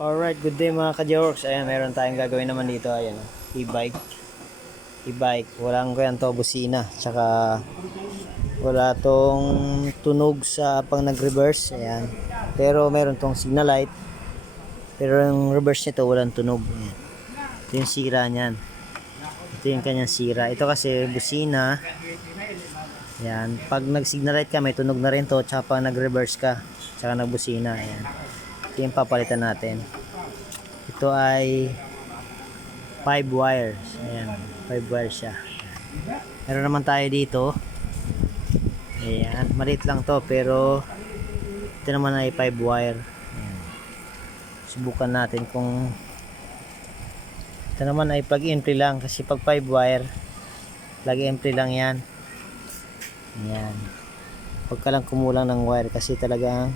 Alright, good day mga ka-Jorks. Ayan, meron tayong gagawin naman dito. Ayan, e-bike. E-bike. Walang ganito, busina. Tsaka wala tong tunog sa pang nag-reverse. Ayan. Pero meron tong signal light. Pero yung reverse nito walang tunog. Ayan. Ito yung sira niyan. Ito yung kanyang sira. Ito kasi busina. Ayan. Pag nag-signal light ka, may tunog na rin to. Tsaka pag nag-reverse ka, tsaka nag-busina. Ayan. Ito yung papalitan natin. Ito ay 5 wires. Ayan, 5 wires siya. Meron naman tayo dito. Ayan, maliit lang to pero ito naman ay 5 wire. Ayan. Subukan natin kung ito naman ay plug and play lang kasi pag 5 wire plug and play lang yan. Ayan. Huwag ka lang kumulang ng wire kasi talagang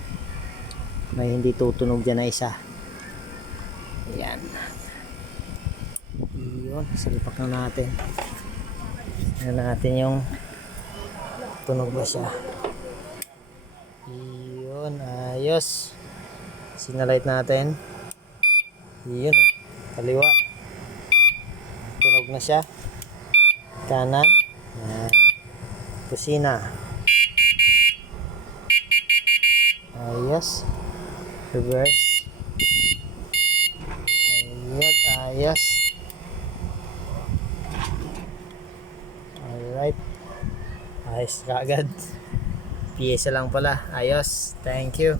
may hindi tutunog dyan na isa. Ayan. Yun, salipak na natin. Ayan natin yung tunog ba siya. Yun, ayos. Sinalight natin. Yun, kaliwa. Tunog na siya. Kanan. Ayan. Kusina. Ayos. Reverse. Ayos, ayos. Alright. Ayos kagad. Piyesa lang pala. Ayos. Thank you.